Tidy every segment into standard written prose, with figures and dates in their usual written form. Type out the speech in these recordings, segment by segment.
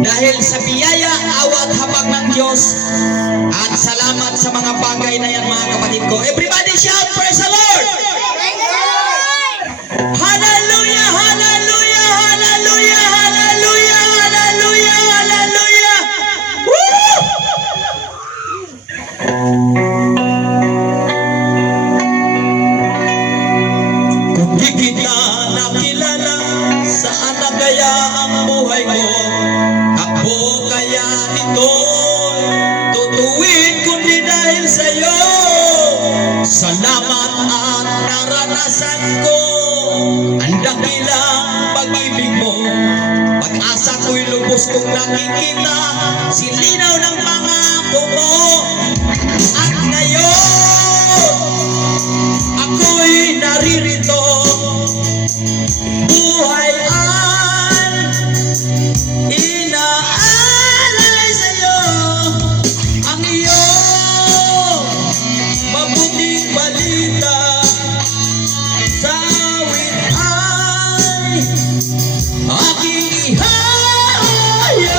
Dahil sa biyaya, awa at habag ng Diyos, at salamat sa mga bagay na yan, mga kapatid ko. Everybody shout, praise the Lord! Hallelujah! Hallelujah! Hallelujah! Hallelujah! Hallelujah! Hallelujah! Woo! Kung di kita nakilala, saan na kaya ang buhay ko? Takbo kaya nito, tutuwid kundi dahil sa'yo. Salamat at naranasan ko ang dakilang pag-ibig mo. Pag-asa ko'y lubos kong nakikita, silinaw ng pangako mo. At ngayon, ako'y naririto, buhay ay inaalay sa'yo. Ang iyong mabuting balita sa awit ay aking ihayag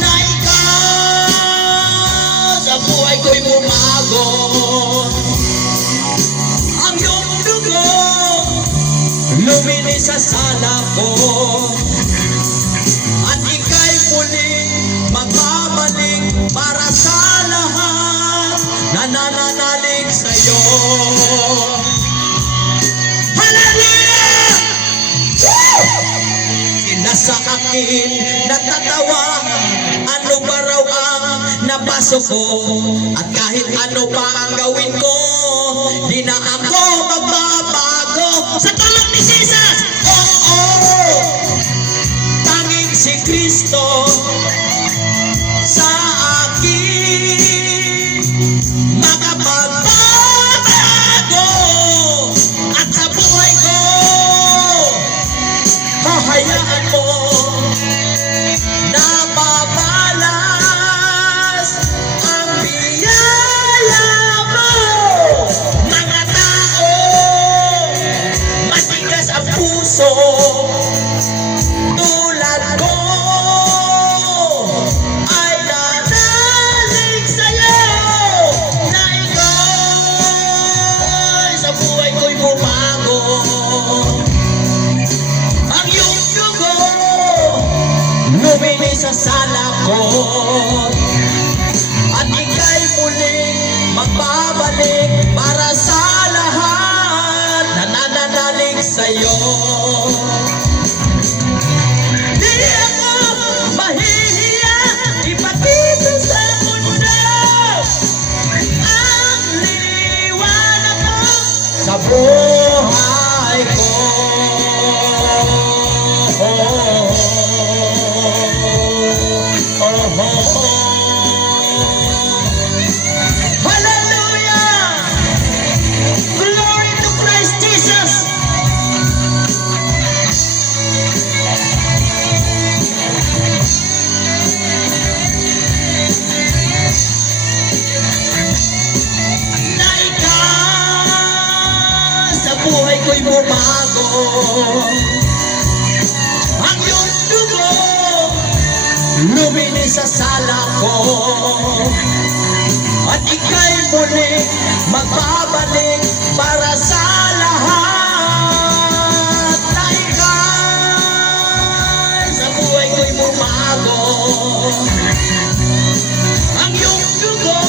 na ikaw sa buhay ko'y bumago. Ang iyong dugo luminis sa sala ko, at ika'y muling magbabalik para sa lahat na nananalig sa'yo. Hallelujah! Woo! Sila sa akin natatawa, ano ba raw ang napasok ko? At kahit ano pa ang gawin ko, di na ako magbabago sa tulong ni Jesus. Oo, tanging si Kristo sa akin makapagbabago, at sa buhay ko hahayaan mo na mabalas ang biyaya mo. Mga tao, matigas ang puso tulad ko ay nanalig sa'yo, na ikaw sa buhay ko'y bumago. Ang iyong dugo luminis sa sala ko, at ika'y muling magbabalik para sa lahat na nananalig sa'yo. Di ako mahihiya ipakita sa mundo ang liwanag mo sa buhay ko. Hallelujah! Glory to Christ Jesus! Na ikaw sa buhay ko'y bumago. Ang iyong dugo luminis sa sala ko, at ika'y muling magbabalik para sa lahat. Na ika'y sa buhay ko'y bumago. Ang iyong dugo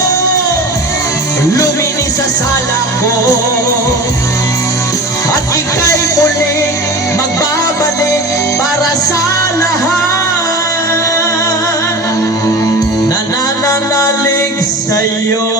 luminis sa sala ko, at ika'y muling magbabalik para sa lahat na nananalig sa'yo.